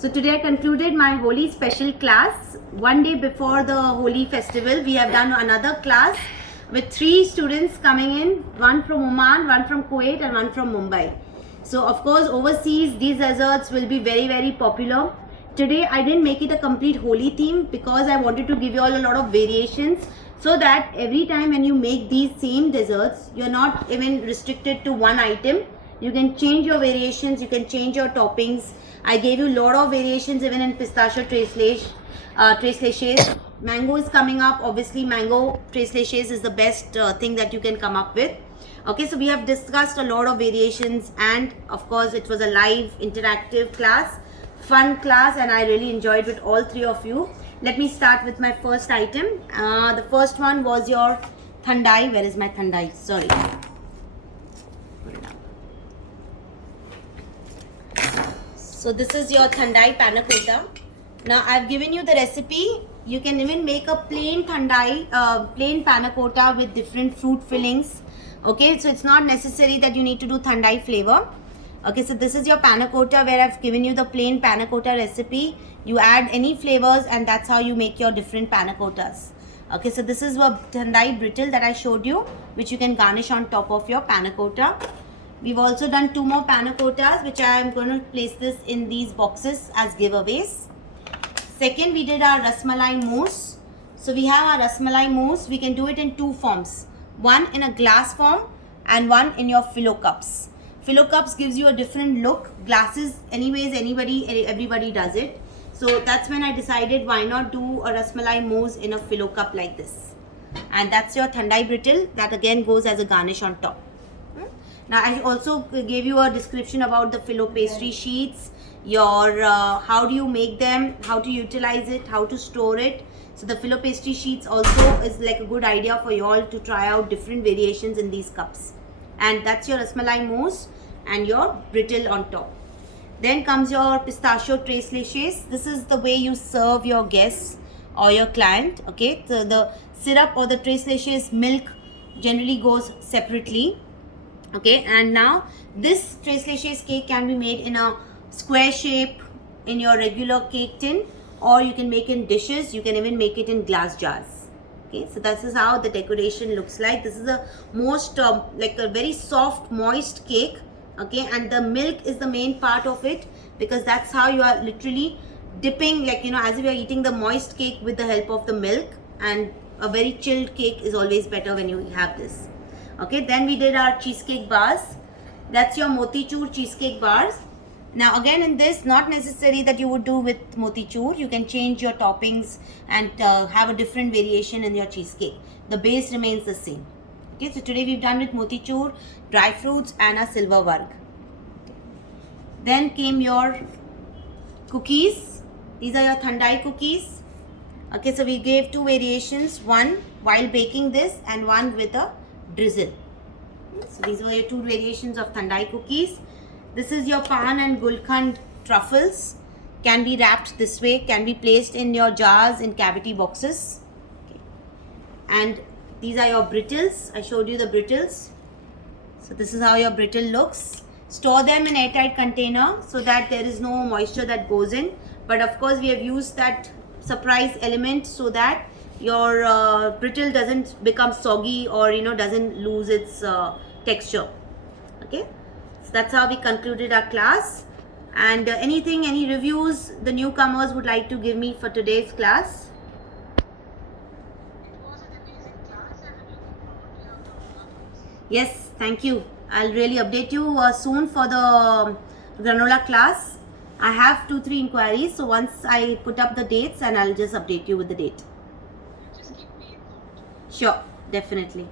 So today I concluded my Holi special class. One day before the Holi festival, we have done another class with 3 students coming in, one from Oman, one from Kuwait and one from Mumbai. So of course overseas these desserts will be very popular. Today I didn't make it a complete Holi theme because I wanted to give you all a lot of variations so that every time when you make these same desserts, you're not even restricted to one item. You can change your variations, you can change your toppings. I gave you a lot of variations even in pistachio tres leches. Mango is coming up. Obviously mango tres leches is the best thing that you can come up with. Okay, so we have discussed a lot of variations, and of course it was a live interactive class, fun class, and I really enjoyed with all 3 of you. Let me start with my first item. The first one was your thandai. Where is my thandai? Sorry. So this is your thandai panna cotta. Now I've given you the recipe. You can even make a plain thandai, plain panna cotta with different fruit fillings. Okay, so it's not necessary that you need to do thandai flavor. Okay, so this is your panna cotta where I've given you the plain panna cotta recipe. You add any flavors and that's how you make your different panna cottas. Okay, so this is what thandai brittle that I showed you, which you can garnish on top of your panna cotta. We've also done 2 more panna cottas, which I am going to place this in these boxes as giveaways. Second, we did our rasmalai mousse. So we have our rasmalai mousse. We can do it in 2 forms. One in a glass form and one in your phyllo cups. Phyllo cups gives you a different look. Glasses, anyways, everybody does it. So that's when I decided why not do a rasmalai mousse in a phyllo cup like this. And that's your thandai brittle. That again goes as a garnish on top. Now I also gave you a description about the phyllo pastry sheets, your how do you make them, how to utilize it, how to store it. So the phyllo pastry sheets also is like a good idea for you all to try out different variations in these cups. And that's your rasmalai mousse and your brittle on top. Then comes your pistachio tres leches. This is the way you serve your guests or your client. Okay, so the syrup or the tres leches milk generally goes separately. Okay, and now this tres leches cake can be made in a square shape in your regular cake tin, or you can make in dishes. You can even make it in glass jars. Okay, so this is how the decoration looks like. This is a most like a very soft moist cake. Okay, and the milk is the main part of it because that's how you are literally dipping, like, you know, as if you are eating the moist cake with the help of the milk. And a very chilled cake is always better when you have this. Okay, then we did our cheesecake bars. That's your motichur cheesecake bars. Now again in this, not necessary that you would do with motichur. You can change your toppings and have a different variation in your cheesecake. The base remains the same. Okay, so today we've done with motichur, dry fruits and a silver varg. Then came your cookies. These are your thandai cookies. Okay, so we gave 2 variations, one while baking this and one with a drizzle. So these were your 2 variations of thandai cookies. This is your pan and gulkhand truffles. Can be wrapped this way, can be placed in your jars in cavity boxes. Okay. And these are your brittles. I showed you the brittles. So this is how your brittle looks. Store them in airtight container so that there is no moisture that goes in. But of course we have used that surprise element so that your brittle doesn't become soggy or, you know, doesn't lose its texture. Okay, so that's how we concluded our class. And any reviews the newcomers would like to give me for today's class? Yes, thank you. I'll really update you soon for the granola class. I have 2-3 inquiries, so once I put up the dates, and I'll just update you with the date. Sure, definitely.